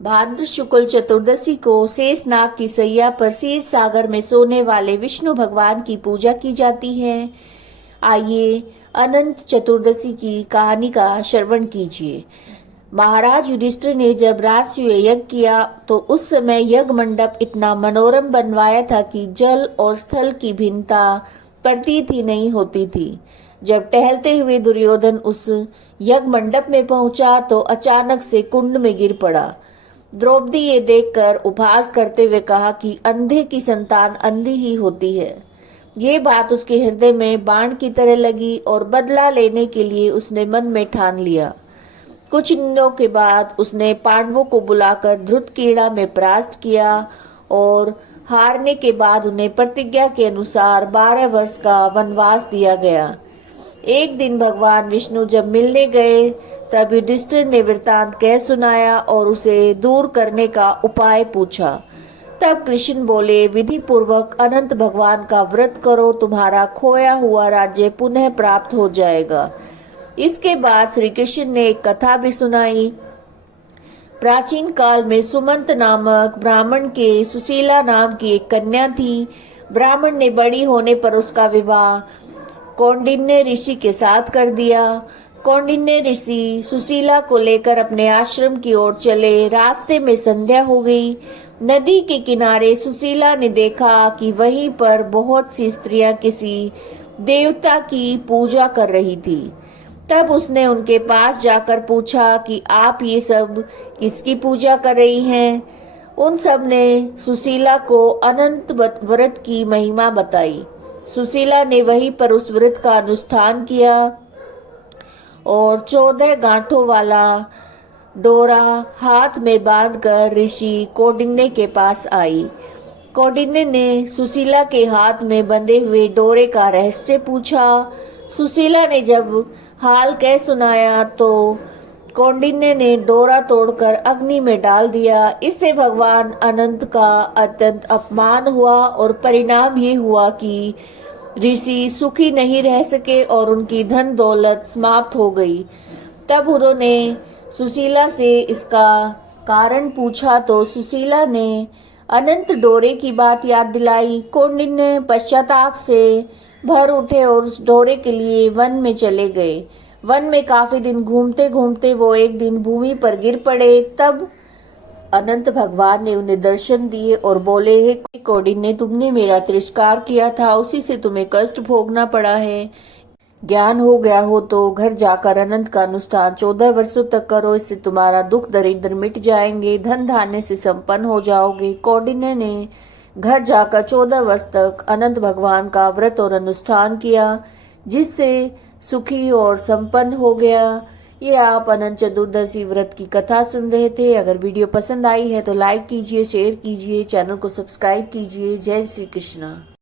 भाद्र शुक्ल चतुर्दशी को शेषनाग की सैया पर क्षीर सागर में सोने वाले विष्णु भगवान की पूजा की जाती है। आइए अनंत चतुर्दशी की कहानी का श्रवण कीजिए। महाराज युधिष्ठिर ने जब राजसूय यज्ञ किया तो उस समय यज्ञ मंडप इतना मनोरम बनवाया था कि जल और स्थल की भिन्नता प्रतीत ही नहीं होती थी। जब टहलते हुए दुर्योधन उस यज्ञ मंडप में पहुंचा तो अचानक से कुंड में गिर पड़ा। द्रौपदी ये देखकर उपहास करते हुए कहा कि अंधे की संतान अंधी ही होती है। ये बात उसके हृदय में बाण की तरह लगी और बदला लेने के लिए उसने मन में ठान लिया। कुछ दिनों के बाद उसने पांडवों को बुलाकर धृतकीड़ा में परास्त किया और हारने के बाद उन्हें प्रतिज्ञा के अनुसार 12 वर्ष का वनवास दिया गया। एक दिन भगवान विष्णु जब मिलने गए तब युधिष्ठिर ने वृतांत कह सुनाया और उसे दूर करने का उपाय पूछा। तब कृष्ण बोले, विधि पूर्वक अनंत भगवान का व्रत करो, तुम्हारा खोया हुआ राज्य पुनः प्राप्त हो जाएगा। इसके बाद श्री कृष्ण ने एक कथा भी सुनाई। प्राचीन काल में सुमंत नामक ब्राह्मण के सुशीला नाम की एक कन्या थी। ब्राह्मण ने बड़ी होने पर उसका विवाह कौंडिन्य ऋषि के साथ कर दिया। कौंडिन्य ऋषि सुशीला को लेकर अपने आश्रम की ओर चले। रास्ते में संध्या हो गई। नदी के किनारे सुशीला ने देखा कि वहीं पर बहुत सी स्त्रियां किसी देवता की पूजा कर रही थी। तब उसने उनके पास जाकर पूछा कि आप ये सब किसकी पूजा कर रही हैं? उन सब ने सुशीला को अनंत व्रत की महिमा बताई। सुशीला ने वहीं पर उस व्रत का अनुष्ठान किया और 14 गांठों वाला डोरा हाथ में बांधकर ऋषि कौंडिन्य के पास आई। कौंडिन्य ने सुशीला के हाथ में बंधे हुए डोरे का रहस्य पूछा। सुशीला ने जब हाल कह सुनाया तो कौंडिन्य ने डोरा तोड़कर अग्नि में डाल दिया। इससे भगवान अनंत का अत्यंत अपमान हुआ और परिणाम ये हुआ कि ऋषि सुखी नहीं रह सके और उनकी धन दौलत समाप्त हो गई। तब उन्होंने सुशीला से इसका कारण पूछा तो सुशीला ने अनंत डोरे की बात याद दिलाई। कौंडिन्य पश्चाताप से भर उठे और उस डोरे के लिए वन में चले गए। वन में काफी दिन घूमते घूमते वो एक दिन भूमि पर गिर पड़े। तब अनंत भगवान ने उन्हें दर्शन दिए और बोले, हे कौंडिन्य, तुमने मेरा तिरस्कार किया था, उसी से तुम्हें कष्ट भोगना पड़ा है। ज्ञान हो गया हो तो घर जाकर अनंत का अनुष्ठान 14 वर्षों तक करो, इससे तुम्हारा दुख दरिद्र मिट जाएंगे, धन धान्य से संपन्न हो जाओगे। कौंडिन्य ने घर जाकर 14 वर्ष तक अनंत भगवान का व्रत और अनुष्ठान किया, जिससे सुखी और संपन्न हो गया। ये आप अनंत चतुर्दशी व्रत की कथा सुन रहे थे। अगर वीडियो पसंद आई है तो लाइक कीजिए, शेयर कीजिए, चैनल को सब्सक्राइब कीजिए। जय श्री कृष्णा।